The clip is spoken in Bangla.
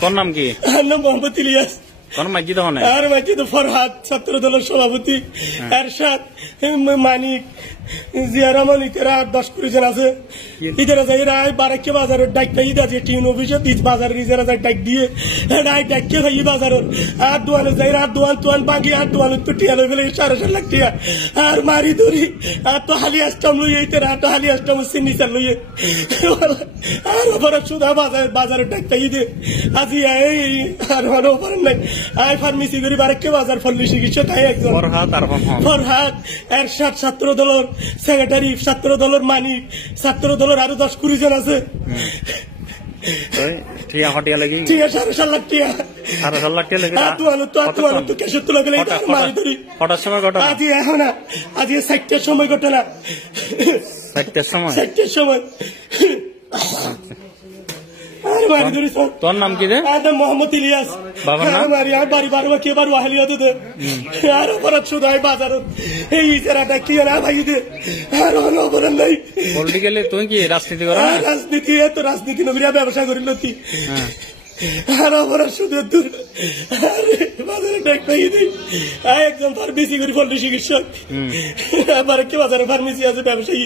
তোর নাম কি? নাম মোহাম্মদ ইলিয়াস। কোন মাইকি তখন? আর মাইকি তো ফরহাদ, ছাত্র দলের সভাপতি, এরশাদ, মানিক, জিয়া রহমান, ইতেরা 10-20 জন আছে। ইতেরা যাই রায় বারাক্কে বাজারের ডাকটা ঈদ আছে টিউন অফিসে ঈদ বাজারের ইজারা যায় ডাক দিয়ে ডাককে ভাই বাজারের আর দোয়ানে যাই আর দোয়ান বাকি আর দোয়ান তো টিয়ালে ফেলে 4.5 লাখ টিয়া আর মারি ধরি আর তো হালি আসতাম লইয়ে ইতেরা তো হালি আসতাম চিনি চাল লইয়ে আর ওপরে সুদা বাজারের ডাকটা ঈদে আজি আর মানে ওপরে নাই আই ফার্মেসি করি বারাক্কে বাজার ফল্লি চিকিৎসা তাই একজন ফরহাদ এরশাদ ছাত্র দলের সেক্রেটারি, ছাত্র দলের মানিক, ছাত্র দলের আরো 10-20 জন আছে। টিয়া হটিয়া লাগি 4.5 লাখ টিয়া 4.5 লাখ টিয়া লাগি তো কেসে তুলে গেলে মারি ধরি হঠাৎ সময় ঘটনা আজ এখন আজ 4টার সময় ঘটনা 4টার সময় তোর নাম কি রে? মোহাম্মদ ইলিয়াস। বাবার নাম? বাড়ি বাড়ি কে বারো হালিয়া দে আর অপরাধ শুধাই বাজারত এই ইজারাটা কি না ভাই দে আর অপরাধ নাই। পলিটিক্যালি তুই কি রাজনীতি করা? রাজনীতি তো রাজনীতি নবীরা ব্যবসা করিল কি আর অপরাধ শুধু দূর বাজারে ডাক্তার একজন ফার্মেসি করি পল্লী চিকিৎসক আবার কে বাজারে ফার্মেসি আছে ব্যবসায়ী।